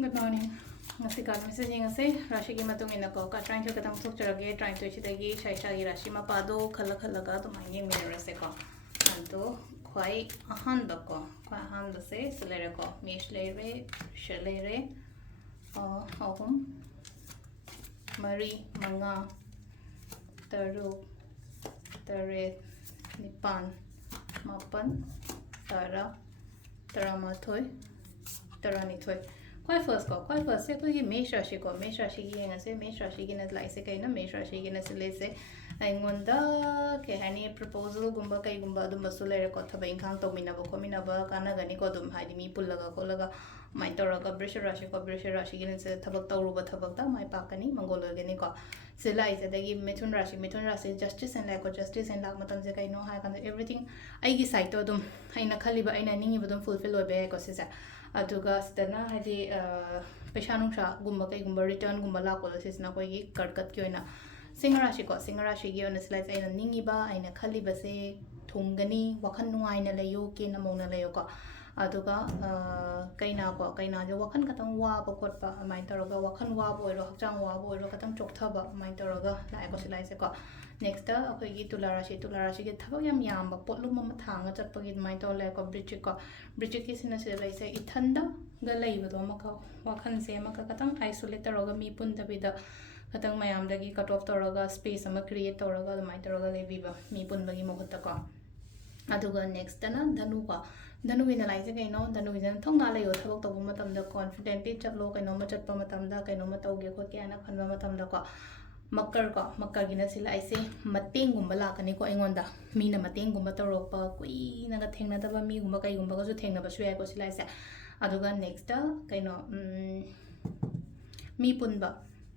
Good morning. Ngasi ka message ngasi Rashi ki matung ina ko ka trying to katang sok charage trying to chidagi shaisha gi Rashi ma pado khala khala ka to mangi mirror se ko anto khwai ahan da ko khwai ahan da se selere ko mesh lere shelere ahum mari manga taruk taret nipan mapan tara taramathoi taranithoi quite first se koi mesh rashi ko mesh rashi gi nga se mesh rashi gi na lai se kai na mesh rashi gi na se le se aingonda ke hani proposal gumba kai gumba dum basule re ko thaba inkhang to mina ba kana gani ko dum haidi mi pullaga ko laga mai toraga brush rashi gi na se thabak tawru ba thabak ta mai pakani mangol gani ko se lai se dagi mithun rashi justice and like justice and like matam se kai no ha kan everything ai gi side to dum aina khali ba aina ningi ba dum fulfill obe ko se aduga stana hadi paisa nungsha gumba kai gumba return gumba la ko sisna koi gi karkat ki oina singarashi gi ona slides aina ningi ba aina khali ba se thungani wakhan nungai na layo ke na mona layo ko aduga kaina je wakhan katang wa ba kot pa mai taraga wakhan wa bo ro hakchang wa bo ro katang choktha ba mai taraga lai ko silai se ko next ta akoi gi tularashi gi thaba yam ba potlum ma thanga chat pa gi mai to le ko bridge ki sina se lai se ithanda ga lai ba do ma ka wakhan se ma ka katang isolate taraga mi pun da bi da katang mayam da gi cut off taraga space ama create taraga mai taraga le bi ba mi pun ba gi mo khata ko aduga next na dhanu ina lai se kaino dhanu ina thongna le yo thabak tabu matam da confidently chatlo kaino ma chatpa matam da kaino ma tawge kho ke ana khanwa matam da ko makkar gi na sila aise mateng gumba la kani ko aingonda mi na mateng gumba torokpa kui na ga thengna da ba mi gumba kai gumba ga su thengna ba su ya ko sila aise aduga next da kaino mi punba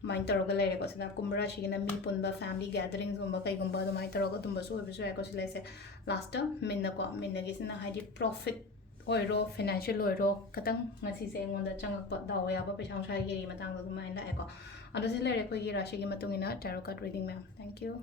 main taroga le ko sina kumbra shigina mi punba family gatherings gumba kai gumba do mai taroga tumba so episode ko sila se last minna gi sina haidi profit oiro financial oiro katang ngasi se ngonda changak pa da ya ba pesang sai gi matang do mai la ko ado sila re ko gi rashi gi matungina tarot card reading ma'am thank you